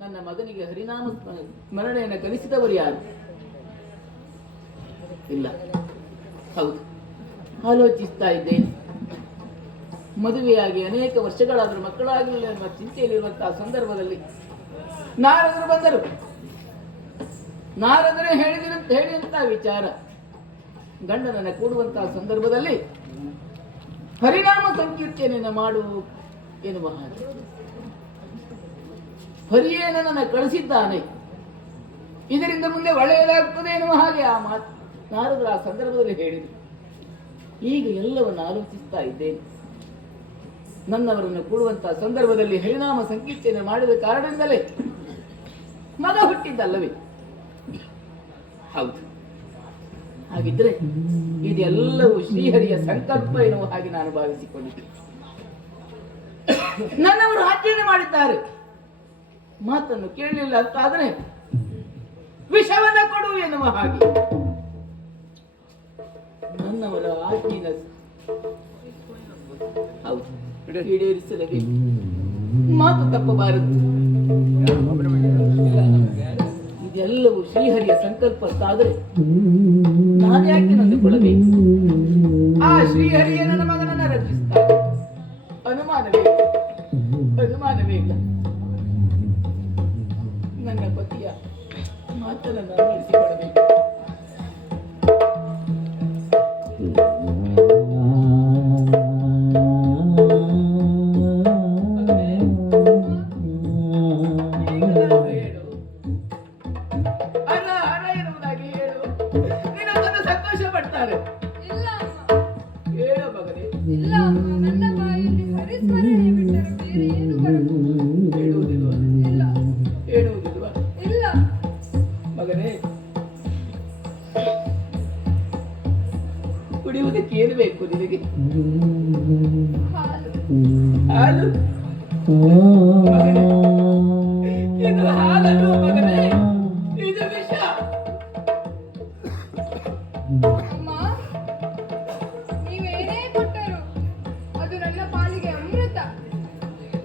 ನನ್ನ ಮಗನಿಗೆ ಹರಿನಾಮ ಸ್ಮರಣೆಯನ್ನು ಕಲಿಸಿದವರು ಯಾರು? ಇಲ್ಲ. ಹೌದು, ಆಲೋಚಿಸ್ತಾ ಇದ್ದೇನೆ. ಮದುವೆಯಾಗಿ ಅನೇಕ ವರ್ಷಗಳಾದರೂ ಮಕ್ಕಳಾಗಲಿಲ್ಲ ಎನ್ನುವ ಚಿಂತೆಯಲ್ಲಿರುವಂತಹ ಸಂದರ್ಭದಲ್ಲಿ ನಾರದರು ಬಂದರು. ನಾರದರೆ ಹೇಳಿದಂತಹ ವಿಚಾರ ಗಂಡನನ್ನ ಕೂಡುವಂತಹ ಸಂದರ್ಭದಲ್ಲಿ ಹರಿನಾಮ ಸಂಕೀರ್ತನೆಯನ್ನು ಮಾಡು ಎನ್ನುವ ಹಾಗೆ ಹರಿಯೇ ನನ್ನನ್ನು ಕಳಿಸಿದ್ದಾನೆ, ಇದರಿಂದ ಮುಂದೆ ಒಳ್ಳೆಯದಾಗುತ್ತದೆ ಎನ್ನುವ ಹಾಗೆ ಆ ಮಾತು ನಾರದರು ಆ ಸಂದರ್ಭದಲ್ಲಿ ಹೇಳಿದರು. ಈಗ ಎಲ್ಲವನ್ನು ಆಲೋಚಿಸ್ತಾ ಇದ್ದೇನೆ. ನನ್ನವರನ್ನು ಕೂಡುವಂತಹ ಸಂದರ್ಭದಲ್ಲಿ ಹರಿನಾಮ ಸಂಕೀರ್ತನೆ ಮಾಡಿದ ಕಾರಣದಿಂದಲೇ ಮಗ ಹುಟ್ಟಿದ್ದಲ್ಲವೇ? ಹೌದು. ಹಾಗಿದ್ರೆ ಇದೆಲ್ಲವೂ ಶ್ರೀಹರಿಯ ಸಂಕಲ್ಪ ಎನ್ನುವ ಹಾಗೆ ನಾನು ಭಾವಿಸಿಕೊಂಡಿದ್ದೆ. ನನ್ನವರು ಆಜ್ಞೆ ಮಾಡಿದ್ದಾರೆ, ಮಾತನ್ನು ಕೇಳಲಿಲ್ಲ ಅಂತಾದರೆ ವಿಷವನ್ನ ಕೊಡು ಎನ್ನುವ ಹಾಗೆ ನನ್ನವರ ಆಜ್ಞೆಯ ಹೌದು ಈಡೇರಿಸಲೇಬೇಕು. ಮಾತು ತಪ್ಪಬಾರದು. ಇದೆಲ್ಲವೂ ಶ್ರೀಹರಿಯ ಸಂಕಲ್ಪ ಅಂತಾದರೆ ನಾನ್ಯಾಕೆ ನಂಬಿಕೊಳ್ಳಬೇಕು? ಆ ಶ್ರೀಹರಿಯ ನನ್ನ ಮಗನನ್ನ ರಕ್ಷಿಸ್ತಾರೆ, ಅನುಮಾನವೇ ಇಲ್ಲ. ನನ್ನ ಪತಿಯ ಮಾತನ್ನು ನಾನು ನಡೆಸಿಕೊಡಬೇಕು. ಕುಡಿಯುವುದಕ್ಕೆ ಏನು ಬೇಕು ನಿನಗೆ? ಹಾಲು. ಇದು ಹಾಲನ್ನು ಮಗನೇ, ಇದು ವಿಷ. ನೀವೇನೇ ಕೊಟ್ಟರು ಅದು ನನ್ನ ಪಾಲಿಗೆ ಅಮೃತ.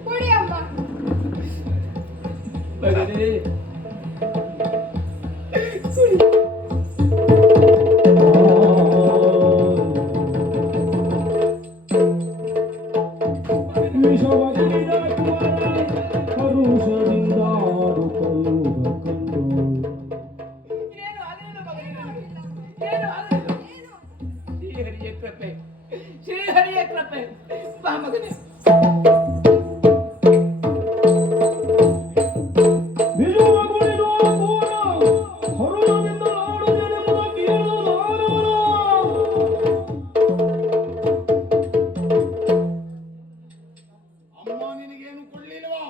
ಕೊಡಿ ಅಮ್ಮ. ಮಗನೇ ಶ್ರೀಹರಿಯ ಕೃಪೆ. ಬಾ ಮಗನೇ. ಅಮ್ಮ ನಿನಗೇನು ಕೊಡ್ಲಿಲ್ವಾ?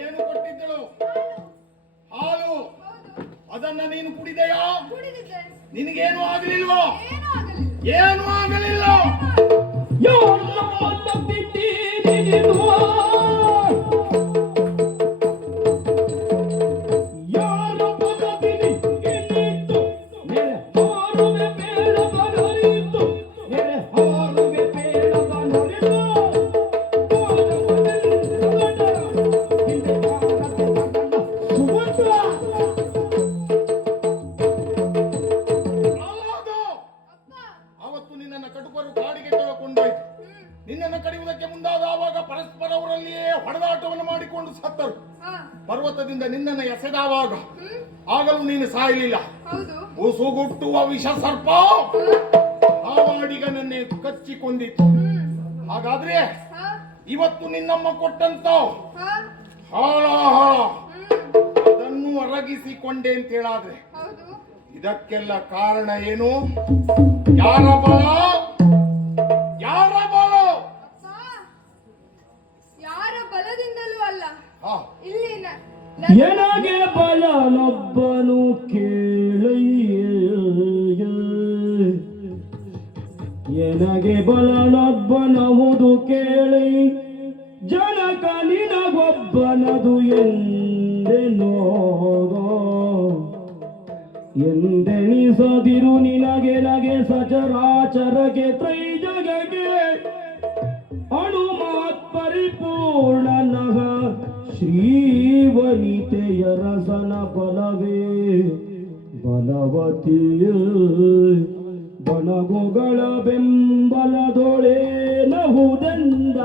ಏನು ಕೊಟ್ಟಿದ್ದಳು? ಹಾಲು. ಅದನ್ನ ನೀನು ಕುಡಿದೆಯಾ? ನಿನಗೇನು ಆಗಲಿಲ್ವಾ? ಏನು ಆಗಲಿಲ್ಲ. ನಿನ್ನನ್ನು ಕಡಿಯುವುದಕ್ಕೆ ಮುಂದಾದವಾಗ ಪರಸ್ಪರವರಲ್ಲಿಯೇ ಹೊಡೆದಾಟವನ್ನು ಮಾಡಿಕೊಂಡು ಸತ್ತರು. ಪರ್ವತದಿಂದ ನಿನ್ನನ್ನು ಎಸೆದಾವಾಗ ಆಗಲೂ ನೀನು ಸಾಯಲಿಲ್ಲ. ಉಸುಗುಟ್ಟುವ ವಿಷ ಸರ್ಪ ಹಾವಾಡಿಗನನ್ನೇ ಕಚ್ಚಿಕೊಂಡಿತ್ತು. ಹಾಗಾದ್ರೆ ಇವತ್ತು ನಿನ್ನಮ್ಮ ಕೊಟ್ಟಂತ ಹಾಳಾಹಾಳ ಅದನ್ನು ಅರಗಿಸಿಕೊಂಡೆ ಅಂತ ಹೇಳಾದ್ರೆ ಇದಕ್ಕೆಲ್ಲ ಕಾರಣ ಏನು? ಯಾರ ಬಲ? ಯಾರ ಬಲ? ಯಾರ ಬಲದಿಂದಲೂ ಅಲ್ಲ. ಇಲ್ಲಿನ ಎನಗೆ ಬಲನೊಬ್ಬನು ಕೇಳಯ್ಯ, ಎನಗೆ ಬಲನೊಬ್ಬನಹುದು ಕೇಳಿ, ಜನಕ ನಿನಗೊಬ್ಬನದು ಎಂದೆನೋಗೋ. ಎಂದೆಣಿಸದಿರು ನಿನಗೆ ನಗೆ ಸಚರಾಚರಗೆ ತ್ರೈಜಗಗೆ ಅಣುಮಾತ್ ಪರಿಪೂರ್ಣನಃ ಶ್ರೀ ಸೀತೆಯ ರಸನ ಬಲವೇ ಬಲವತಿಯ ಬಣಗುಗಳ ಬೆಂಬಲದೊಳೆ ನಹುದೆಂದ